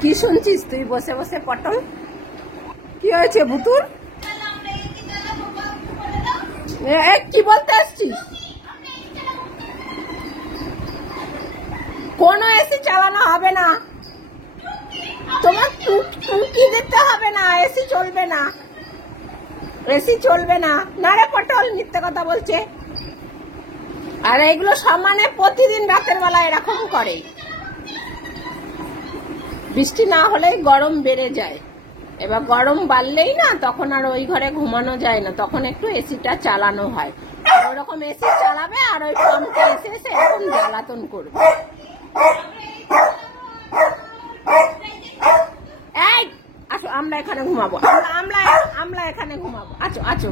কি শুনছিস তুই বসে বসে পটল? কি হয়েছে ভুতুর? কি বলতে আসছিস? কোনো এসি চালানো হবে না, তোমার টুকি দিতে হবে না, এসি চলবে না, এসি চলবে না। না রে পটল, মিথ্যে কথা বলছে। আর এগুলো সমানে প্রতিদিন রাতের বেলা এরকম করে। বৃষ্টি না হলেই গরম বেড়ে যায়। এবার গরম বাড়লেই না, তখন আর ওই ঘরে ঘুমানো যায় না, তখন একটু এসিটা চালানো হয়। ওরকম এসি চালাবে আর ওই পাম্পে এসে এরকম জ্বালাতন করবে। এই আসো, আমরা এখানে ঘুমাবো, আমরা এখানে ঘুমাবো। আছো আছো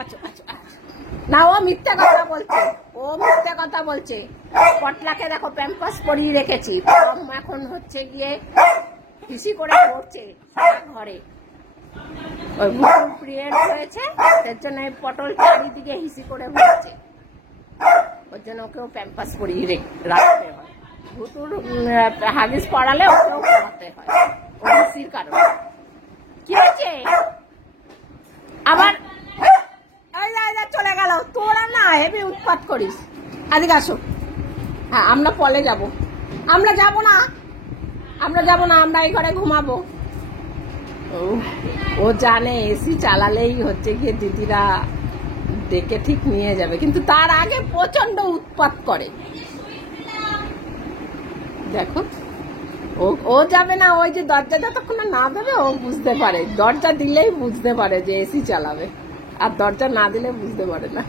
আছো আছো। না, ও মিথ্যে কথা বলছে, ও মিথ্যে কথা বলছে। পটলাকে দেখো প্যাম্পাস পরিয়ে রেখেছি, এখন হচ্ছে গিয়ে হিসি করে পড়ছে ঘরে। ওই ভুতুর পিরিয়ড হয়েছে, তার জন্য পটল চারিদিকে হিসি করে ঘুরছে, ওর জন্য ওকেও প্যাম্পাস পরিয়ে রাখতে হয়। ভুতুর হাগিস পড়ালে ওকেও পড়াতে হয়, ও হিসির কারণে। কি হয়েছে আবার? চলে গেল। তোরা না হেবি উৎপাত করিস। আজকে আসো। হ্যাঁ, আমরা পলে যাব। আমরা যাব না, আমরা এই ঘরে ঘুমাবো। ও জানে এসি চালালেই হচ্ছে গিয়ে দিদিরা ডেকে ঠিক নিয়ে যাবে, কিন্তু তার আগে প্রচন্ড উৎপাত করে। দেখো, ও যাবে না। ওই যে দরজা যতক্ষণ না দেবে ও বুঝতে পারে, দরজা দিলেই বুঝতে পারে যে এসি চালাবে, আর দরজা না দিলে বুঝতে পারে না।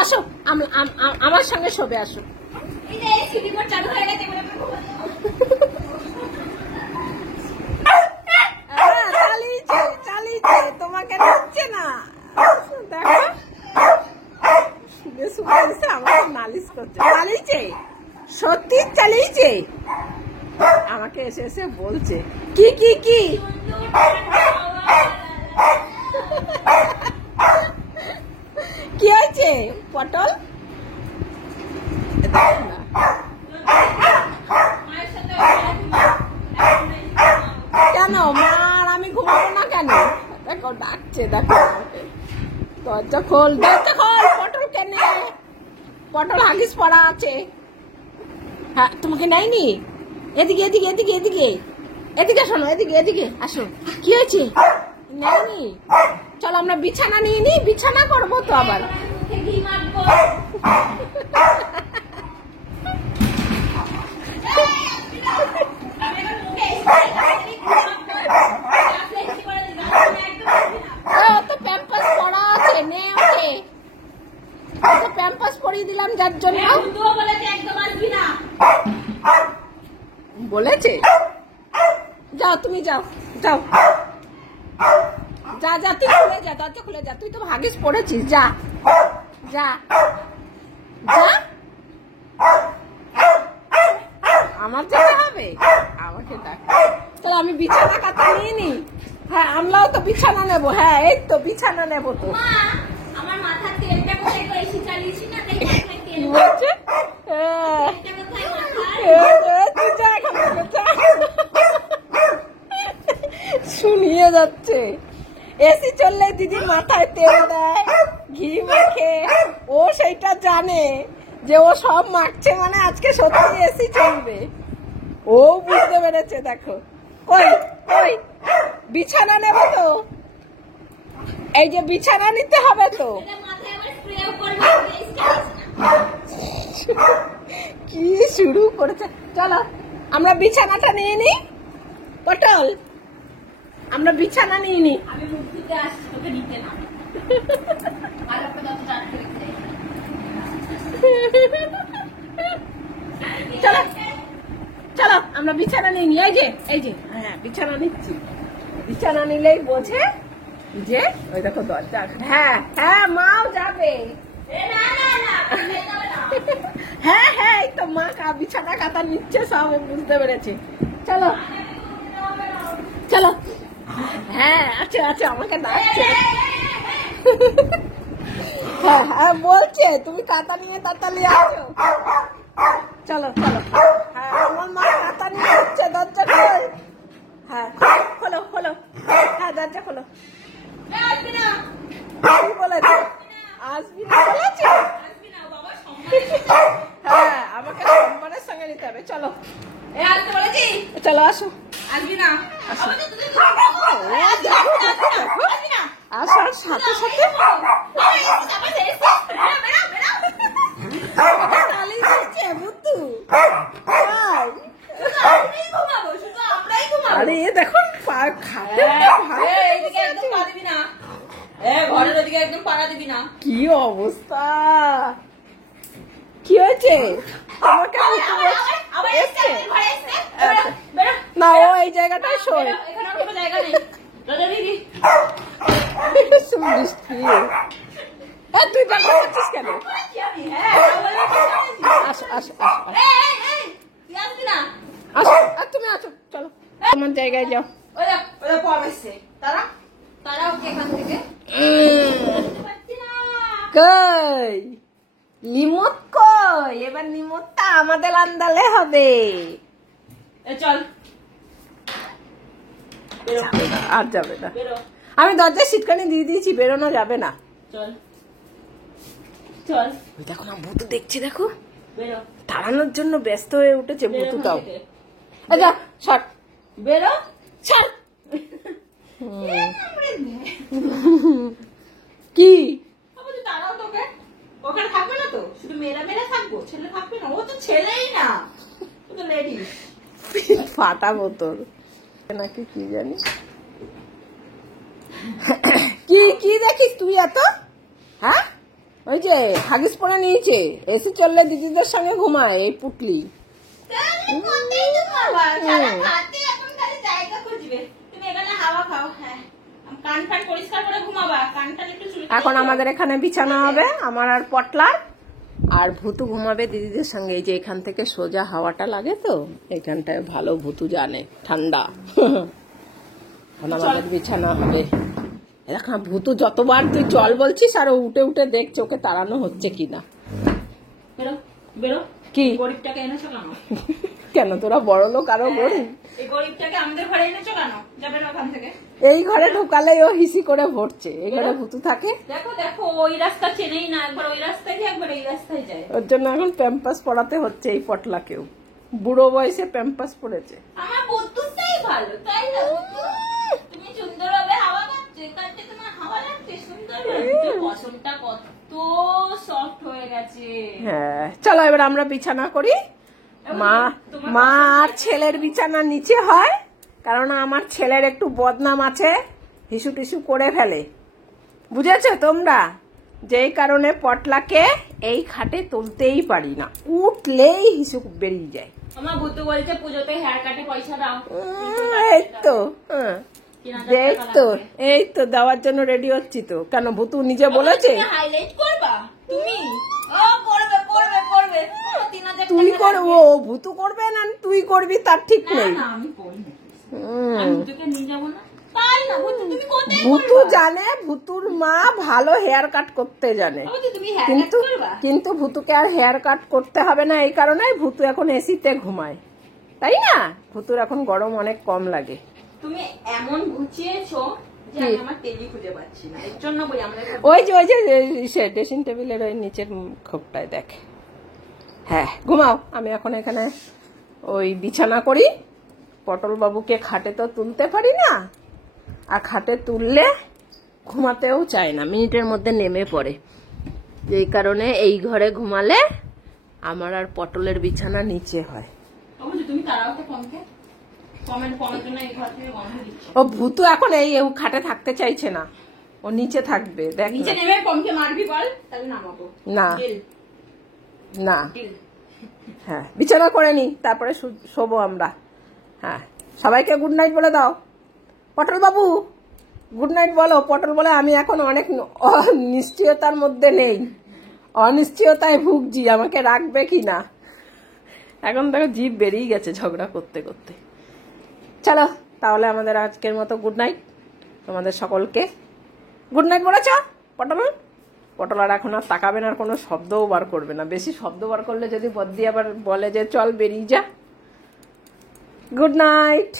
আসো, আমার সঙ্গে শোবে, আসো। চালিয়েছে, তোমাকে নিচ্ছে না। দেখো, শুনে শুনে আমাকে নালিশ করছে। চালিয়েছে, সত্যি চালিয়েছে। আমাকে এসে এসে বলছে কি কি কি কি হয়েছে পটল? কেন মার আমি ঘুমাবো না কেন? দেখো ডাকছে, দেখো আমাকে। দরজা খোল, দরজা খোল। পটল কেন? পটল হাগিস পড়া আছে। হ্যাঁ, তোমাকে নেয়নি? এদিকে এদিকে এদিকে এদিকে এদিকে শোনো, এদিকে এদিকে আসো। কি হয়েছে? নেয়নি? চলো আমরা বিছানা নিয়ে নি, বিছানা করবো তো আবার। তো প্যাম্পাস পড়া আছে, নে ওকে। তো প্যাম্পাস পরিয়ে দিলাম যার জন্য। বলেছে যাও, তুমি যাও যাও যা যা, তুই খুলে যা, দরজা খুলে যা। তুই তো হাগিস পড়েছিস, যা যা যা। আমার যেতে হবে, আমাকে ডাক। চলো আমি বিছানা কাতা নিয়ে নি। হ্যাঁ, আমরাও তো বিছানা নেবো। হ্যাঁ, এই তো বিছানা নেবো তো। আমার মাথার তেলটা কোথায় গেছে? চালিয়েছি না, তাই কি বলছে? শুনিয়ে যাচ্ছে। এসি চললে দিদি মাথায় তেল দেয়, ঘি মাখে। ও সেইটা জানে যে ও সব মাখছে মানে আজকে সত্যি এসি চলবে। ও বুঝতে পেরেছে। দেখো, কই কই বিছানা নেব তো, এই যে বিছানা নিতে হবে তো। কি শুরু করেছে। চলো আমরা বিছানাটা নিয়ে নি। পটল, আমরা বিছানা নিয়ে নি। আমি মুখ ধুতে আসছি, তোকে নিতে না। চলো চলো আমরা বিছানা নিয়ে নি। এই যে এই যে, হ্যাঁ বিছানা নিচ্ছি। বিছানা নিলেই বোঝে যে ওই দেখো দরজা। হ্যাঁ হ্যাঁ, মাও যাবে। হ্যাঁ হ্যাঁ, এই তো মা বিছানা কাতা নিচ্ছে, সব বুঝতে পেরেছে। চলো চলো। হ্যাঁ, আছে আছে, আমাকে ডাকছে। হ্যাঁ হ্যাঁ, বলছে তুমি কাতা নিয়ে তাড়াতাড়ি আসো। চলো চলো। হ্যাঁ আমার মা হাতা নিয়ে হচ্ছে, দরজা খোলো। হ্যাঁ খোলো খোলো, হ্যাঁ দরজা খোলো। আসবি না, কি বলেছে? আসবি না বলেছে? আসবি না বাবা, সম্মান। হ্যাঁ আমাকে সম্মানের সঙ্গে নিতে হবে। চলো আসতে বলেছি, চলো আসো। আসবি না। আসো। আমাকে তুই আসবি না। আসার সাথে সাথে তালি দিচ্ছে বুদ্ধু। আরে এ দেখো খাটে ঘরের ওদিকে একদম পাড়া দিবি না। কি অবস্থা, কি হয়েছে? আমাকে এসছে না, ও এই জায়গাটায় শোয়। জায়গা নেই দিদি। তুই বাংলা করছিস কেন? আসো আসো আসো আসো, আর তুমি আসো, চলো তোমার জায়গায় যাও। কই নিমত কই? এবার নিমতটা আমাদের আন্দালে হবে। চল যাবে না, আর যাবে না। আমি দরজায় সিটকানি দিয়ে দিয়েছি, বেরোনো যাবে না। চল চল, ওই দেখো না ভূতু দেখছি, দেখো বেরো তাড়ানোর জন্য ব্যস্ত হয়ে উঠেছে ভূতুটাও। থেকে। আচ্ছা শট, বেরো ছাড়। কি তারাও তোকে ওখানে থাকবে না তো, শুধু মেয়েরা মেয়েরা থাকবো, ছেলে থাকবে না। ও তো ছেলেই না, ও তো লেডিস। ফাটা বোতল নাকি কি জানি। কি কি দেখিস তুই এত? হ্যাঁ ওই যে হাগিস পরে নিয়েছে, এসি চললে দিদিদের সঙ্গে ঘুমায় এই পুটলি। এখন আমাদের এখানে বিছানা হবে, আমার আর পটলার, আর ভূতু ঘুমাবে দিদিদের সঙ্গে। এই যে এখান থেকে সোজা হাওয়াটা লাগে তো এখানটায়, ভালো ভূতু জানে ঠান্ডা। এখন আমাদের বিছানা হবে। এখন ভূতু যতবার তুই চল বলছিস আর ও উঠে উঠে দেখছে ওকে তাড়ানো হচ্ছে কিনা। বেরো বেরো, কি গরিবটাকে এনেছো কেন? কেন তোরা বড় লোক আরো গরিব? এই গরিবটাকে আমাদের ঘরে এনেছো কেন? যাবে না ওখান থেকে। এই ঘরে ঢুকালে ও হিসি করে ভরছে, এই ঘরে ভূতু থাকে। দেখো দেখো, ওই রাস্তা চেনেই না, একবার ওই রাস্তায় যায়, একবার এই রাস্তায় যায়। ওর জন্য এখন প্যাম্পাস পড়াতে হচ্ছে এই পটলাকেও, বুড়ো বয়সে প্যাম্পাস পড়েছে। আমার বুদ্ধুটাই ভালো, তাই না? তুমি সুন্দরভাবে হাওয়া কাটছে, কাটছে তোমার হাওয়া লাগছে সুন্দর। পছন্দটা কত সফট হয়ে গেছে। হ্যাঁ চলো এবার আমরা বিছানা করি। মা আর ছেলের বিছানা নিচে হয়, কারণ আমার ছেলের একটু বদনাম আছে, হিসু টিসু করে ফেলে, বুঝেছো তোমরা? যেই কারণে পটলাকে এই খাটে তুলতেই পারি না, উঠলেই হিসু বেরিয়ে যায়। আমার বুদ্ধু বলছে পুজোতে হেয়ার কাটে পয়সা দাও। এই তো দেখ তো, এই তো দেওয়ার জন্য রেডি হচ্ছি তো। কেন ভূতু নিজে বলেছে হাইলাইট করবা তুমি? ও করবে করবে করবে। 3000 তুই করবো, ভূতু করবে না তুই করবি তার ঠিক নেই। না আমি করি না, আমি তোকে নিয়ে যাবো না। তাই না ভূতু, তুমি কোথায় ভূতু জানে, ভূতুর মা ভালো হেয়ার কাট করতে জানে, তুমি হেয়ার কাট কিন্তু করবা? কিন্তু ভূতুকে আর হেয়ার কাট করতে হবে না। এই কারণে ভূতু এখন এসিতে ঘুমায়, তাই না? ভূতুর এখন গরম অনেক কম লাগে। তুমি এমন গুছিয়েছো যে আমি আমার টেলি খুঁজে পাচ্ছি না, এর জন্য বলি আমরা। ওই যে ড্রেসিং টেবিলের ওই নিচের খোপটায় দেখ। হ্যাঁ ঘুমাও, আমি এখন এখানে ওই বিছানা করি। পটল বাবুকে খাটে তো তুলতে পারি না, আর খাটে তুললে ঘুমাতেও চায় না, মিনিটের মধ্যে নেমে পড়ে। যেই কারণে এই ঘরে ঘুমালে আমার আর পটলের বিছানা নিচে হয়। তুমি তারাও তো কমেন্ট করার জন্য এই ঘর থেকে গন্ধ দিচ্ছে। ও ভূতু এখন এই খাটে থাকতে চাইছে না, ও নিচে থাকবে। দেখ নিচে নেমে পমকে মারবি বল, তাহলে নামাবো না না। হ্যাঁ বিছানা করে নি, তারপরে শোবো আমরা। হ্যাঁ সবাইকে গুড নাইট বলে দাও। পটল বাবু গুড নাইট বলো। পটল বলে আমি এখন অনেক নিশ্চয়তার মধ্যে নেই, অনিশ্চয়তায় ভুগছি, আমাকে রাখবে কি না। এখন দেখো জিভ বেরিয়ে গেছে ঝগড়া করতে করতে। চলো তাহলে আমাদের আজকের মতো গুড নাইট, তোমাদের সকলকে গুড নাইট বলেছ পটল? পটলার এখন আর তাকাবে না, আর কোনো শব্দও বার করবে না। বেশি শব্দ বার করলে যদি বদ্দি আবার বলে যে চল বেরিয়ে যা। Good night.